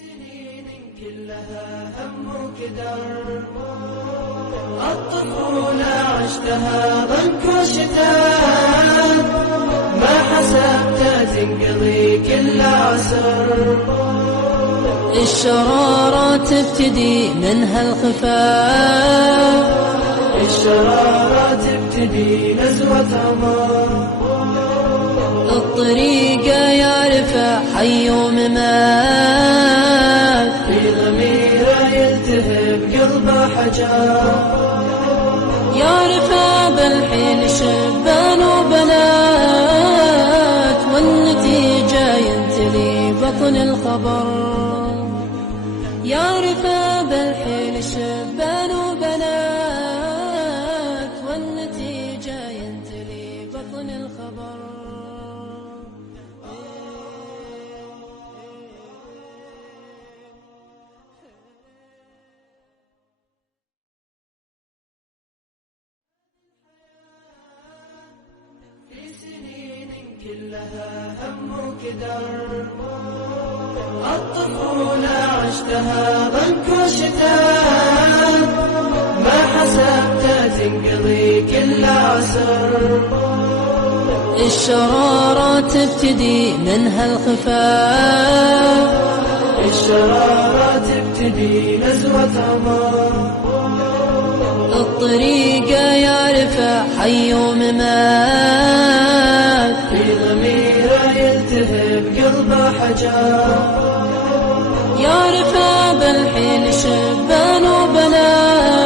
سنين كلها هم وكدر، الطفولة عشتها ضنك وشتاء، ما حسبتها تنقضي كل عسر. الشرارة تبتدي منها الخفاء، الشرارة تبتدي نزوة عمر، الطريقة يعرفها حي وممات، في ضميره يلتهب قلبه حجر، يعرفها بالحين شبان وبنات، والنتيجة ينتلي بطن الخبر. يعرفها بالحين شبان وبنات، والنتيجة ينتلي بطن الخبر. في سنين كلها هم وكدر، الطفولة عشتها ضنك وشتاء، ما حسبتها تنقضي كل عسر. الشرارة تبتدي منها الخفاء، الشرارة تبتدي نزوة عمر، الطريقة يعرفها حي وممات، في ضميره يلتهب قلبه حجر، يعرفها بالحين شبان وبنات،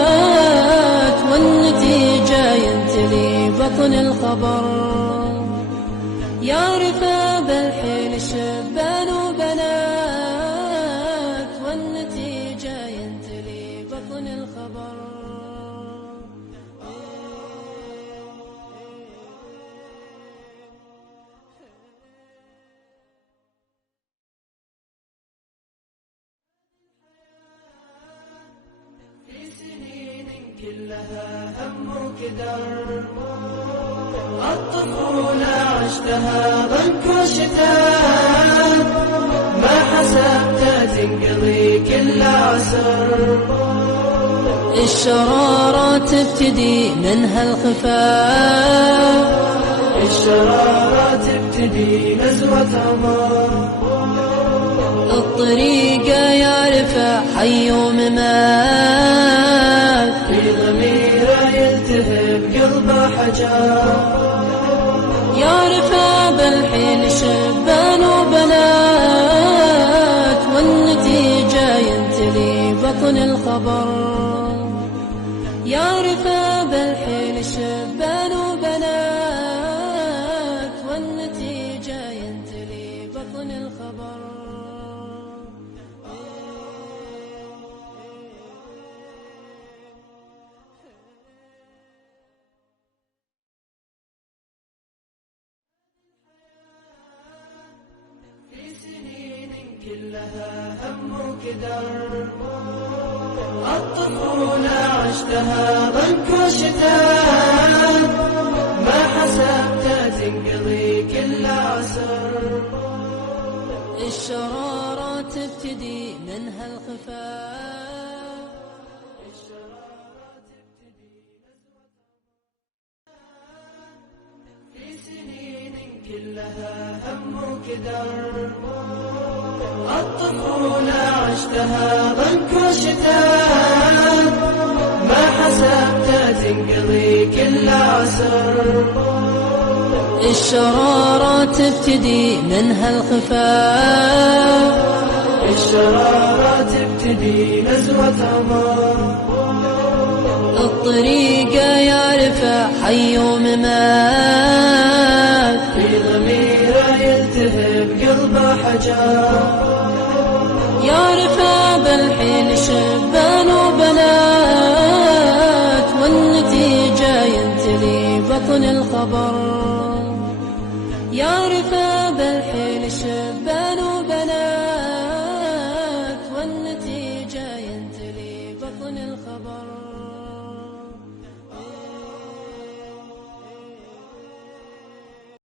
والنتيجة ينتلي بطن الخبر. يعرفها بالحين شبان وبنات، والنتيجة ينتلي بطن الخبر. في سنين كلها هم وكدر، الطفولة عشتها ضنك وشتاء، ما حسبتها تنقضي كل عسر. الشرارة تبتدي منها الخفاء، الشرارة تبتدي نزوة عمر، الطريقة يعرفها حي وممات، في ضميره يلتهب قلبه حجر، يعرفها بالحين شبان وبنات، والنتيجة ينتلي بطن الخبر. يعرفها بالحين شبان وبنات، والنتيجة ينتلي بطن الخبر. في سنين كلها هم وكدر، الطفولة عشتها ضنك وشتاء، ما حسبتها تنقضي كل عسر. الشرارة تبتدي منها الخفاء، في سنين كلها هم وكدر، الطفولة عشتها ضنك وشتاء، ما حسبتها تنقضي كل عسر. الشرارة تبتدي منها الخفاء، الشرارة تبتدي نزوة عمر، الطريقة يعرفها حي وممات، في ضميره يلتهب قلبه حجر، يعرفها بالحين شبان وبنات، والنتيجة ينتلي بطن الخبر. يعرفها بالحين شبان